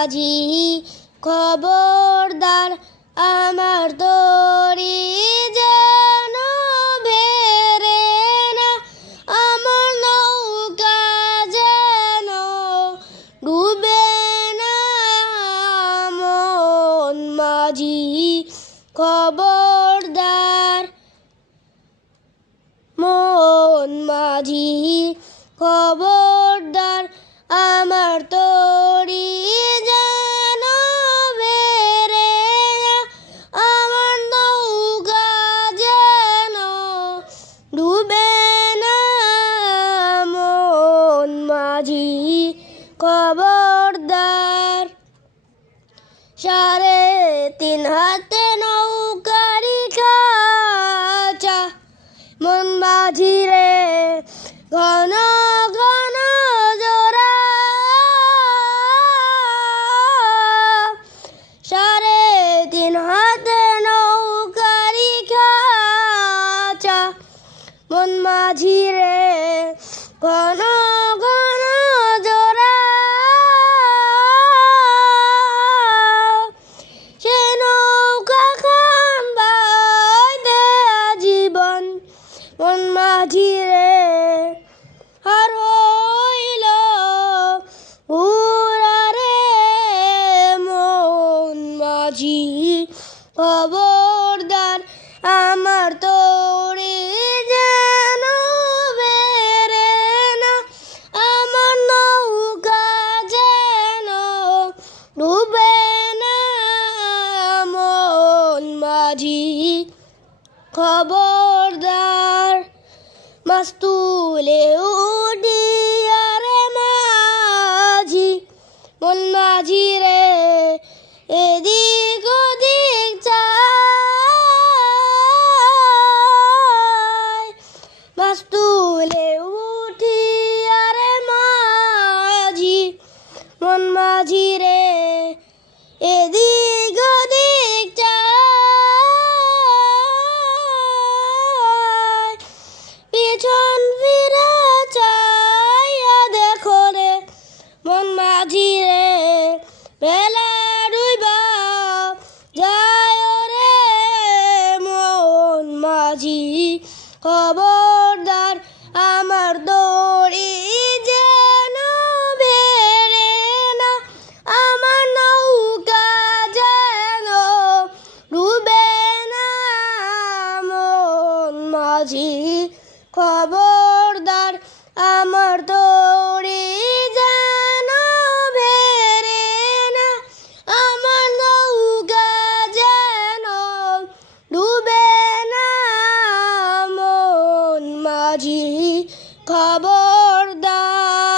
মাঝি খবরদার আমার তরি যেন ভেরে না, আমার নৌকা যেন ডুবে না। মন মাঝি খবরদার, মন মাঝি খবরদার আমার তরি যেন ভেরে না, আমার নৌকা যেন ডুবে না। মন মাঝি খবরদার। 3.5 হাতে নৌকারি খাঁচা, মন মাঝি রে ঘন ঘন জোড়া। 3.5 হাতে নৌকারি খাঁচা, মন মাঝি রে ঘন ঘন জোড়া। সে নৌকা খান বাইতে আজীবন, মন মাঝি রে আর হইল উড়ারে। মন মাঝি খবরদার আমার তরি যেন বেরে না, আমার নৌকা যেন ডুবে না। মন মাঝি খবরদার। মাছ তুলে উঠিয়া রে মাঝি, মন মাঝি রে এদিক ওদিক চায়। মাছ তুলে উঠিয়া রে মাঝি, মন মাঝি রে এদিক ওদিক চায়। পিছন ফিরে চাইয়া দেখো রে, মন মাঝি রে বেলা ডুইবা যায় রে। মন মাঝি খবরদার আমার দড়ি যেন ভেরে না, আমার নৌকা যেন ডুবে না। মন মাঝি খবরদার আমার দড়ি যেন ভেরে না, আমার নৌকা যেন ডুবে না। মন মাঝি খবরদার।